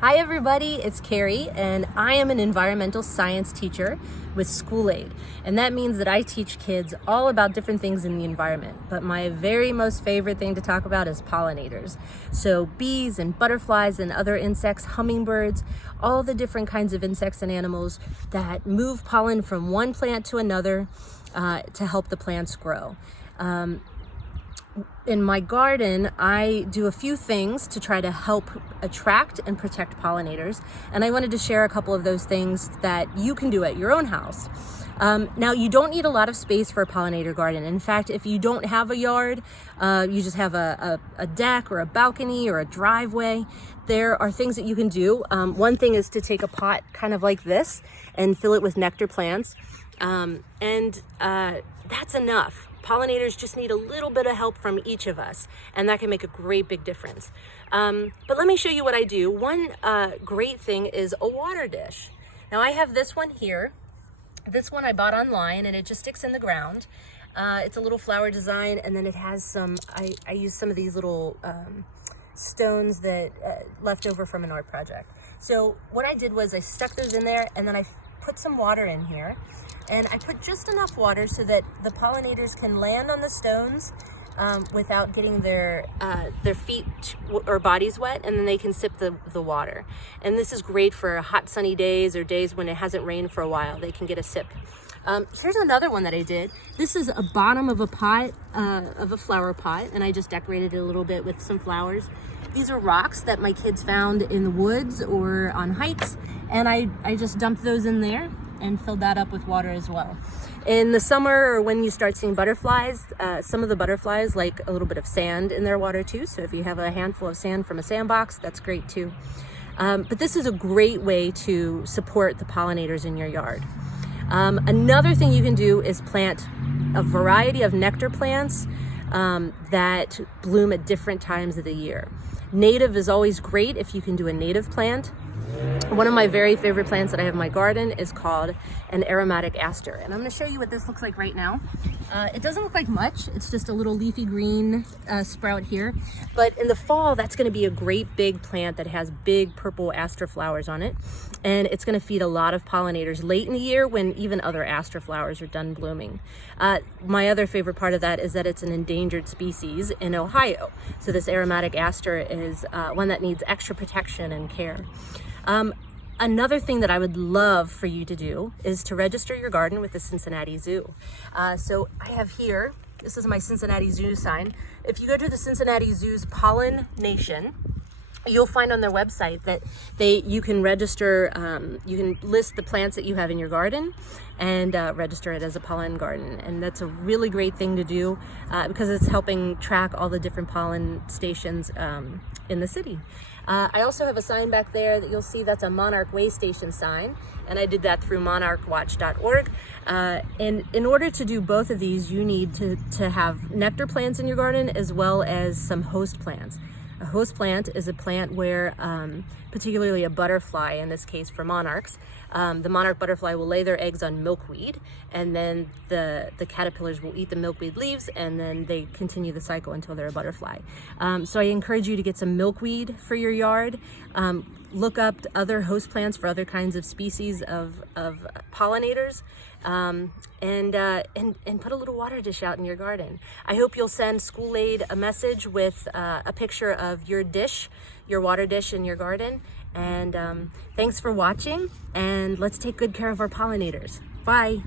Hi everybody, it's Carrie and I am an environmental science teacher with School Aid, and that means that I teach kids all about different things in the environment, but my very most favorite thing to talk about is pollinators. So bees and butterflies and other insects, hummingbirds, all the different kinds of insects and animals that move pollen from one plant to another to help the plants grow. In my garden, I do a few things to try to help attract and protect pollinators, and I wanted to share a couple of those things that you can do at your own house. Now, you don't need a lot of space for a pollinator garden. In fact, if you don't have a yard, you just have a deck or a balcony or a driveway, there are things that you can do. One thing is to take a pot kind of like this and fill it with nectar plants, and that's enough. Pollinators just need a little bit of help from each of us, and that can make a great big difference. But let me show you what I do. One great thing is a water dish. Now I have this one here. This one I bought online, and it just sticks in the ground. It's a little flower design, and then it has some, I use some of these little stones that left over from an art project. So what I did was I stuck those in there, and then I put some water in here. And I put just enough water so that the pollinators can land on the stones without getting their feet or bodies wet, and then they can sip the water. And this is great for hot sunny days or days when it hasn't rained for a while. They can get a sip. Here's another one that I did. This is a bottom of a pot, of a flower pot, and I just decorated it a little bit with some flowers. These are rocks that my kids found in the woods or on hikes, and I just dumped those in there and filled that up with water as well. In the summer, or when you start seeing butterflies, some of the butterflies like a little bit of sand in their water too. So if you have a handful of sand from a sandbox, that's great too. But this is a great way to support the pollinators in your yard. Another thing you can do is plant a variety of nectar plants that bloom at different times of the year. Native is always great if you can do a native plant. One of my very favorite plants that I have in my garden is called an Aromatic Aster, and I'm going to show you what this looks like right now. It doesn't look like much. It's just a little leafy green sprout here, but in the fall that's going to be a great big plant that has big purple aster flowers on it, and it's going to feed a lot of pollinators late in the year when even other aster flowers are done blooming. My other favorite part of that is that it's an endangered species in Ohio, so this Aromatic Aster is one that needs extra protection and care. Another thing that I would love for you to do is to register your garden with the Cincinnati Zoo. So I have here, this is my Cincinnati Zoo sign. If you go to the Cincinnati Zoo's Pollen Nation, you'll find on their website that you can register, you can list the plants that you have in your garden and register it as a pollen garden. And that's a really great thing to do because it's helping track all the different pollen stations in the city. I also have a sign back there that you'll see that's a Monarch Way Station sign, and I did that through monarchwatch.org. And in order to do both of these, you need to have nectar plants in your garden as well as some host plants. A host plant is a plant where, particularly a butterfly, in this case for monarchs, the monarch butterfly will lay their eggs on milkweed, and then the caterpillars will eat the milkweed leaves, and then they continue the cycle until they're a butterfly. So I encourage you to get some milkweed for your yard. Look up other host plants for other kinds of species of pollinators, and put a little water dish out in your garden. I hope you'll send School Aid a message with a picture of your dish, your water dish in your garden. And thanks for watching, and let's take good care of our pollinators. Bye.